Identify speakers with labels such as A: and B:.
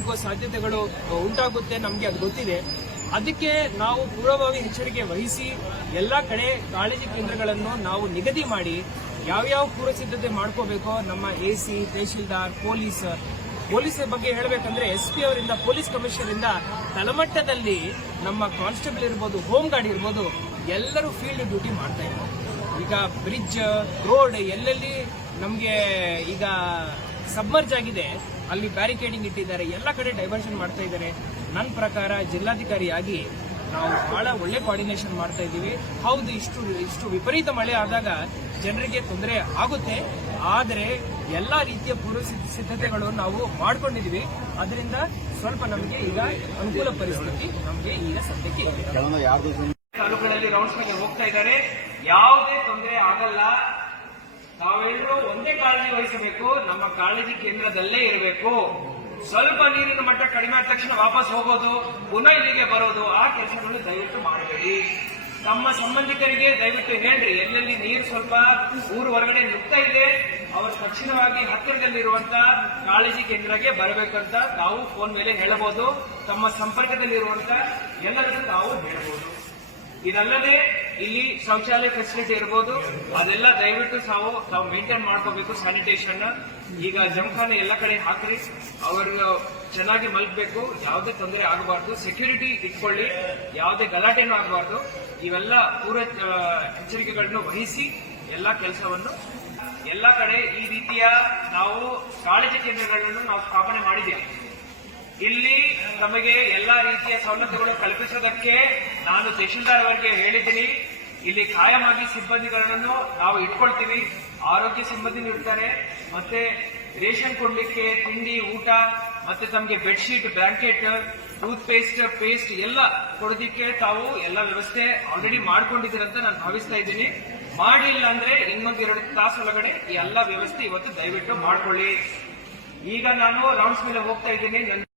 A: ಆಗೋ ಸಾಧ್ಯತೆಗಳು ಉಂಟಾಗುತ್ತೆ, ನಮಗೆ ಅದು ಗೊತ್ತಿದೆ. ಅದಕ್ಕೆ ನಾವು ಪೂರ್ವಭಾವಿ ಎಚ್ಚರಿಕೆ ವಹಿಸಿ, ಎಲ್ಲ ಕಡೆ ಕಾಳಜಿ ಕೇಂದ್ರಗಳನ್ನು ನಾವು ನಿಗದಿ ಮಾಡಿ, ಯಾವ್ಯಾವ ಪೂರ್ವ ಸಿದ್ಧತೆ ಮಾಡ್ಕೋಬೇಕೋ ನಮ್ಮ ಎ ಸಿ ತಹಶೀಲ್ದಾರ್, ಪೊಲೀಸ್ ಪೊಲೀಸರ ಬಗ್ಗೆ ಹೇಳಬೇಕಂದ್ರೆ ಎಸ್ ಪಿ ಅವರಿಂದ, ಪೊಲೀಸ್ ಕಮಿಷನರ್ ಇಂದ ತಳಮಟ್ಟದಲ್ಲಿ ನಮ್ಮ ಕಾನ್ಸ್ಟೇಬಲ್ ಇರ್ಬೋದು, ಹೋಮ್ ಗಾರ್ಡ್ ಇರ್ಬೋದು, ಎಲ್ಲರೂ ಫೀಲ್ಡ್ ಡ್ಯೂಟಿ ಮಾಡ್ತಾ ಇದ್ದಾರೆ. ಈಗ ಬ್ರಿಡ್ಜ್, ರೋಡ್, ಎಲ್ಲೆಲ್ಲಿ ನಮಗೆ ಈಗ ಸಬ್ಮರ್ಜ್ ಆಗಿದೆ. ಅಲ್ಲಿ ಬ್ಯಾರಿಕೇಡಿಂಗ್ ಇಟ್ಟಿದ್ದಾರೆ. ಎಲ್ಲ ಕಡೆ ಡೈವರ್ಷನ್ ಮಾಡ್ತಾ ಇದ್ದಾರೆ. ನನ್ನ ಪ್ರಕಾರ ಜಿಲ್ಲಾಧಿಕಾರಿಯಾಗಿ ನಾವು ಬಹಳ ಒಳ್ಳೆ ಕೋಆರ್ಡಿನೇಷನ್ ಮಾಡ್ತಾ ಇದ್ದೀವಿ. ಹೌದು ಇಷ್ಟು ಇಷ್ಟು ವಿಪರೀತ ಮಳೆ ಆದಾಗ ಜನರಿಗೆ ತೊಂದರೆ ಆಗುತ್ತೆ. ಆದರೆ ಎಲ್ಲ ರೀತಿಯ ಪೂರ್ವ ಸಿದ್ಧ- ಸಿದ್ಧತೆಗಳು ನಾವು ಮಾಡ್ಕೊಂಡಿದೀವಿ ಅದರಿಂದ ಸ್ವಲ್ಪ ನಮಗೆ ಈಗ ಅನುಕೂಲ ಪರಿಸ್ಥಿತಿ ನಮಗೆ ಈಗ ಸದ್ಯಕ್ಕೆ ತಾಲೂಕುಗಳಲ್ಲಿ ರೌಂಡ್ಸ್ ಹೋಗ್ತಾ ಇದ್ದಾರೆ. ಯಾವುದೇ ತೊಂದರೆ ಆಗಲ್ಲ. ನಾವೆಲ್ಲರೂ ಒಂದೇ ಕಾಳಜಿ ವಹಿಸಬೇಕು. ನಮ್ಮ ಕಾಳಜಿ ಕೇಂದ್ರದಲ್ಲೇ ಇರಬೇಕು. ಸ್ವಲ್ಪ ನೀರಿನ ಮಟ್ಟ ಕಡಿಮೆ ಆದ ತಕ್ಷಣ ವಾಪಸ್ ಹೋಗೋದು, ಪುನಃ ಇಲ್ಲಿಗೆ ಬರೋದು, ಆ ಕೆಲಸಗಳು ದಯವಿಟ್ಟು ಮಾಡಬೇಡಿ. ತಮ್ಮ ಸಂಬಂಧಿಕರಿಗೆ ದಯವಿಟ್ಟು ಹೇಳ್ರಿ, ಎಲ್ಲೆಲ್ಲಿ ನೀರು ಸ್ವಲ್ಪ ಊರು ಹೊರಗಡೆ ನುಗ್ತಾ ಇದೆ, ಅವರು ತಕ್ಷಣವಾಗಿ ಹತ್ತಿರದಲ್ಲಿರುವಂತ ಕಾಳಜಿ ಕೇಂದ್ರಕ್ಕೆ ಬರಬೇಕಂತ ತಾವು ಫೋನ್ ಮೇಲೆ ಹೇಳಬಹುದು. ತಮ್ಮ ಸಂಪರ್ಕದಲ್ಲಿರುವಂತ ಎಲ್ಲರಿಗೂ ತಾವು ಹೇಳಬಹುದು. ಇದಲ್ಲದೆ ಇಲ್ಲಿ ಶೌಚಾಲಯ ಫೆಸಿಲಿಟಿ ಇರ್ಬೋದು. ಅದೆಲ್ಲ ದಯವಿಟ್ಟು ನಾವು ತಾವು ಮೇಂಟೈನ್ ಮಾಡ್ಕೋಬೇಕು ಸ್ಯಾನಿಟೇಷನ್ ಈಗ ಜಮಖಾನೆ ಎಲ್ಲ ಕಡೆ ಹಾಕ್ರಿ. ಅವರು ಚೆನ್ನಾಗಿ ಮಲ್ಕಬೇಕು ಯಾವುದೇ ತೊಂದರೆ ಆಗಬಾರ್ದು. ಸೆಕ್ಯೂರಿಟಿ ಇಟ್ಕೊಳ್ಳಿ. ಯಾವುದೇ ಗಲಾಟೆನೂ ಆಗಬಾರ್ದು. ಇವೆಲ್ಲ ಪೂರ ಎಚ್ಚರಿಕೆಗಳನ್ನು ವಹಿಸಿ ಎಲ್ಲ ಕೆಲಸವನ್ನು. ಎಲ್ಲ ಕಡೆ ಈ ರೀತಿಯ ನಾವು ಕಾಳಜಿ ಕೇಂದ್ರಗಳನ್ನು ನಾವು ಸ್ಥಾಪನೆ ಮಾಡಿದ್ದೇವೆ. ಇಲ್ಲಿ ನಮಗೆ ಎಲ್ಲಾ ರೀತಿಯ ಸೌಲಭ್ಯಗಳು ಕಲ್ಪಿಸೋದಕ್ಕೆ ನಾನು ತಹಶೀಲ್ದಾರ್ ಅವರಿಗೆ ಹೇಳಿದ್ದೀನಿ. ಇಲ್ಲಿ ಕಾಯಮಾಗಿ ಸಿಬ್ಬಂದಿಗಳನ್ನು ನಾವು ಇಟ್ಕೊಳ್ತೀವಿ. ಆರೋಗ್ಯ ಸಿಬ್ಬಂದಿ ಇರ್ತಾರೆ ಮತ್ತೆ ರೇಷನ್ ಕೊಡ್ಲಿಕ್ಕೆ ತಿಂಡಿ, ಊಟ, ಮತ್ತೆ ತಮಗೆ bedsheet blanket toothpaste paste ಎಲ್ಲ ಕೊಡೋದಿಕ್ಕೆ ತಾವು ಎಲ್ಲ ವ್ಯವಸ್ಥೆ ಆಲ್ರೆಡಿ ಮಾಡ್ಕೊಂಡಿದ್ದೀರಂತ ನಾನು ಭಾವಿಸ್ತಾ ಇದ್ದೀನಿ. ಮಾಡಿಲ್ಲ ಅಂದ್ರೆ ಇನ್ನೊಂದು ಎರಡು ಒಳಗಡೆ ಈ ಎಲ್ಲ ವ್ಯವಸ್ಥೆ ಇವತ್ತು ದಯವಿಟ್ಟು ಮಾಡ್ಕೊಳ್ಳಿ. ಈಗ ನಾನು ರೌಂಡ್ಸ್ ಮೇಲೆ ಹೋಗ್ತಾ ಇದ್ದೀನಿ.